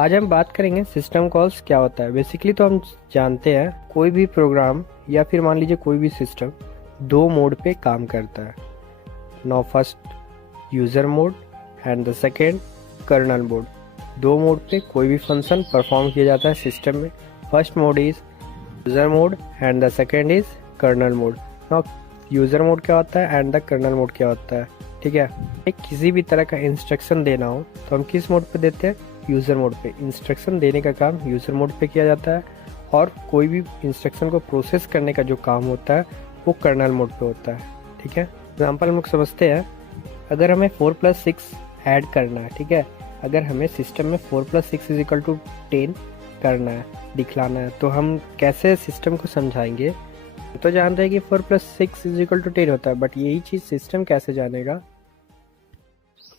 आज हम बात करेंगे सिस्टम कॉल्स क्या होता है। बेसिकली तो हम जानते हैं कोई भी प्रोग्राम या फिर मान लीजिए कोई भी सिस्टम दो मोड पे काम करता है। Now first user mode and the second kernel mode. दो मोड पे कोई भी फंक्शन परफॉर्म किया जाता है सिस्टम में। First mode is user mode and the second is kernel mode. Now user mode क्या होता है एंड द कर्नल मोड क्या होता है, ठीक है। किसी भी तरह का इंस्ट्रक्शन देना हो तो हम किस मोड पे देते हैं, यूज़र मोड पे। इंस्ट्रक्शन देने का काम यूज़र मोड पे किया जाता है और कोई भी इंस्ट्रक्शन को प्रोसेस करने का जो काम होता है वो कर्नल मोड पे होता है, ठीक है। एग्जाम्पल हम लोग समझते हैं, अगर हमें 4+6 ऐड करना है, ठीक है। अगर हमें सिस्टम में 4+6 = 10 करना है, दिखलाना है, तो हम कैसे सिस्टम को समझाएंगे। तो जानते हैं कि 4+6 = 10 होता है, बट यही चीज़ सिस्टम कैसे जानेगा,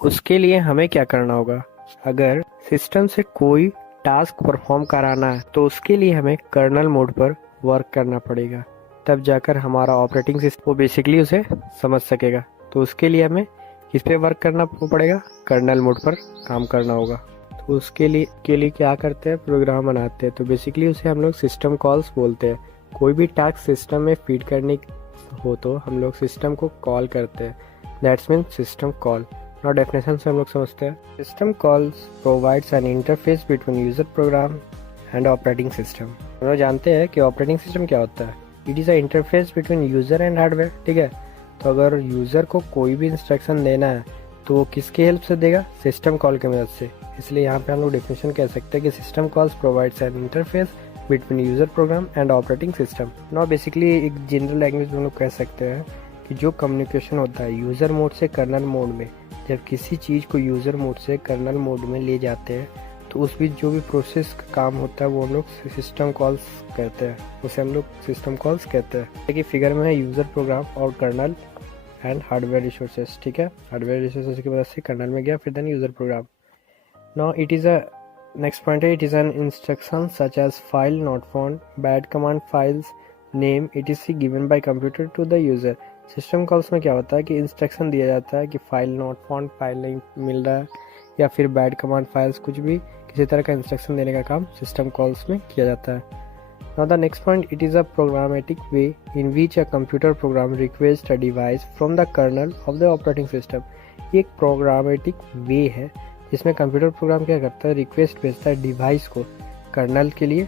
उसके लिए हमें क्या करना होगा। अगर सिस्टम से कोई टास्क परफॉर्म कराना है तो उसके लिए हमें कर्नल मोड पर वर्क करना पड़ेगा, तब जाकर हमारा ऑपरेटिंग सिस्टम वो बेसिकली उसे समझ सकेगा। तो उसके लिए हमें किस पे वर्क करना पड़ेगा, कर्नल मोड पर काम करना होगा। तो उसके लिए क्या करते हैं, प्रोग्राम बनाते हैं। तो बेसिकली उसे हम लोग सिस्टम कॉल्स बोलते हैं। कोई भी टास्क सिस्टम में फीड करने हो तो हम लोग सिस्टम को कॉल करते हैं, दैट्स मीन सिस्टम कॉल। और डेफिनेशन से हम लोग समझते हैं, system calls provides N interface between user program and operating system. हम लोग जानते हैं कि ऑपरेटिंग सिस्टम क्या होता है, it is a interface between user and hardware, ठीक है। तो अगर यूजर को कोई भी इंस्ट्रक्शन देना है तो वो किसकी हेल्प से देगा, सिस्टम कॉल की मदद से। इसलिए यहाँ पे हम लोग डेफिनेशन कह सकते हैं कि system calls provides N interface between user program and operating system. Now basically एक जनरल लैंग्वेज में हम लोग कह सकते हैं कि जो कम्युनिकेशन होता है यूज़र मोड से कर्नल मोड में, जब किसी चीज़ को यूज़र मोड से कर्नल मोड में ले जाते हैं तो उस बीच जो भी प्रोसेस का काम होता है वो हम लोग सिस्टम कॉल्स कहते हैं, उसे हम लोग सिस्टम कॉल्स कहते हैं। देखिए फिगर में है यूज़र प्रोग्राम और कर्नल एंड हार्डवेयर रिसोर्सेज, ठीक है। हार्डवेयर रिसोर्सेज की वजह से कर्नल में गया, फिर then user program. Now it is a next point है, it is an instruction such as file not found, bad command files name etc given by computer to the user. System calls में क्या होता है कि instruction दिया जाता है कि फाइल नॉट फाउंड, फाइल नहीं मिल रहा है, या फिर बैड कमांड फाइल्स, कुछ भी किसी तरह का इंस्ट्रक्शन देने का काम सिस्टम कॉल्स में किया जाता है। Now the next point, it is a programmatic way in which a computer program request a device from the kernel of the operating system. ये एक प्रोग्रामेटिक वे है जिसमें कंप्यूटर प्रोग्राम क्या करता है, रिक्वेस्ट भेजता है डिवाइस को कर्नल के लिए,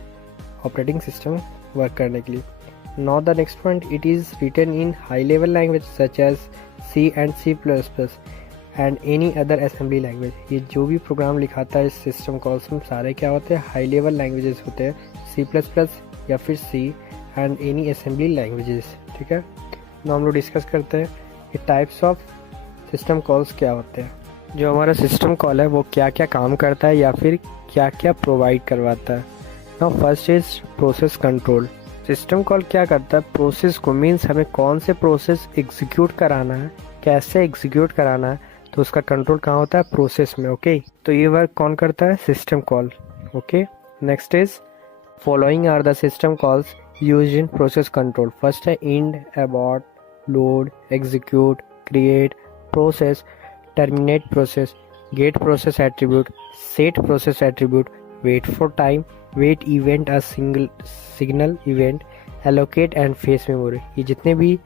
ऑपरेटिंग सिस्टम वर्क करने के लिए। Now the next point, it is written in high level language such as C and C++ and any other assembly language। ये जो भी प्रोग्राम लिखाता है सिस्टम कॉल्स में सारे क्या होते हैं, हाई लेवल लैंग्वेजेस होते हैं, C++ या फिर C and any assembly languages, ठीक है। ना हम लोग डिस्कस करते हैं कि टाइप्स ऑफ सिस्टम कॉल्स क्या होते हैं। जो हमारा सिस्टम कॉल है वो क्या क्या काम करता है या फिर क्या क्या प्रोवाइड करवाता है। ना first is process control. System call क्या करता है, प्रोसेस को, मीन्स हमें कौन से प्रोसेस एग्जीक्यूट कराना है, कैसे एग्जीक्यूट कराना है, तो उसका कंट्रोल कहाँ होता है, प्रोसेस में, ओके। तो ये वर्क कौन करता है, system call, okay. Next is following are the system calls used in process control. First है end, abort, load, execute, create, process, terminate process, get process attribute, set process attribute, wait for time, wait event a signal event, allocate and face memory. ये जितने भी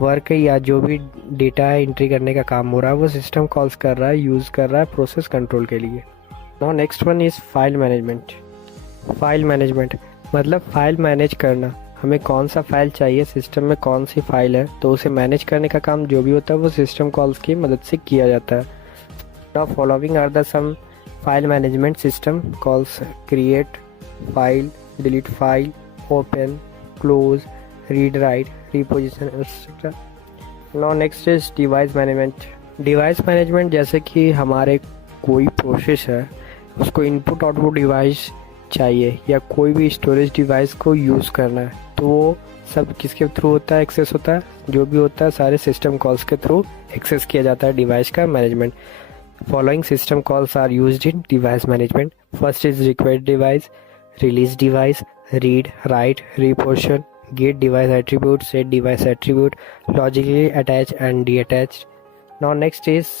work है या जो भी data entry करने का काम हो रहा है वो सिस्टम कॉल्स कर रहा है, यूज़ कर रहा है प्रोसेस कंट्रोल के लिए। Now next one is file management. File management मतलब फाइल मैनेज करना, हमें कौन सा फाइल चाहिए, सिस्टम में कौन सी फाइल है, तो उसे मैनेज करने का काम जो भी होता है वो सिस्टम कॉल्स की मदद से किया जाता है। Now following are the some file management system calls: create file, delete file, open, close, read write, reposition, etcetera. Now next is device management. Device management जैसे कि हमारे कोई प्रोसेस है, उसको इनपुट आउटपुट डिवाइस चाहिए या कोई भी स्टोरेज डिवाइस को यूज़ करना है, तो वो सब किसके थ्रू होता है, एक्सेस होता है, जो भी होता है सारे सिस्टम कॉल्स के थ्रू एक्सेस किया जाता है डिवाइस का management. Following system calls are used in device management. First is request device, release device, read, write, reposition, get device attribute, set device attribute, logically attach and deattach. Now next is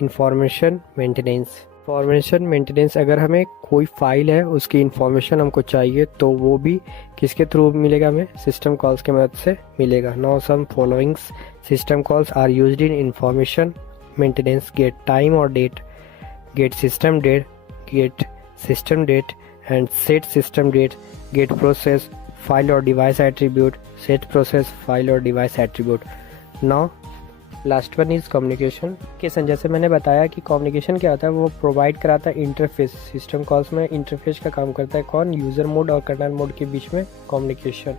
information maintenance. Information maintenance, अगर हमें कोई file है उसकी information हमको चाहिए तो वो भी किसके थ्रू मिलेगा, हमें सिस्टम कॉल्स की मदद से मिलेगा। Now some following system calls are used in information maintenance: get time और date, get system date and set system date, get process file और device attribute, set process file और device attribute. Now last one is communication. जैसे मैंने बताया कि communication क्या होता है, वो प्रोवाइड कराता है इंटरफेस। सिस्टम कॉल्स में इंटरफेस का काम करता है कौन, यूजर मोड और कर्नल मोड के बीच में communication.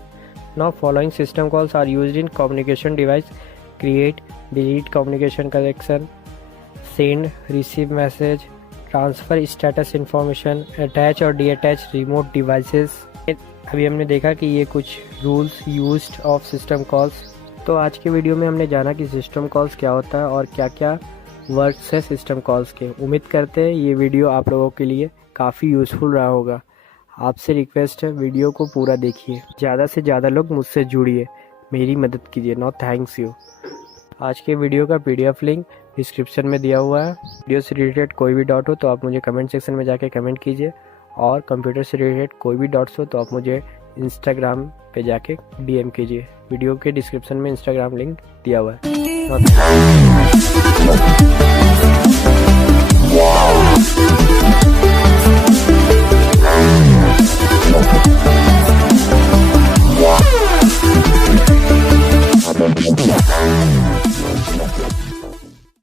Now following system calls are used in communication device: create, delete, communication collection, send, receive message, transfer status information, attach और डीअटैच रिमोट डिवाइसेस। अभी हमने देखा कि ये कुछ rules used of system calls. तो आज की वीडियो में हमने जाना कि सिस्टम कॉल्स क्या होता है और क्या क्या वर्ड्स है सिस्टम कॉल्स के। उम्मीद करते हैं ये वीडियो आप लोगों के लिए काफ़ी यूज़फुल रहा होगा। आपसे रिक्वेस्ट है वीडियो को पूरा देखिए, ज़्यादा से ज़्यादा लोग मुझसे जुड़िए, मेरी मदद कीजिए। No thanks you. आज के वीडियो का PDF लिंक डिस्क्रिप्शन में दिया हुआ है। वीडियो से रिलेटेड कोई भी डाउट हो तो आप मुझे कमेंट सेक्शन में जाके कमेंट कीजिए, और कंप्यूटर से रिलेटेड कोई भी डाउट्स हो तो आप मुझे इंस्टाग्राम पे जाके DM कीजिए। वीडियो के डिस्क्रिप्शन में इंस्टाग्राम लिंक दिया हुआ है।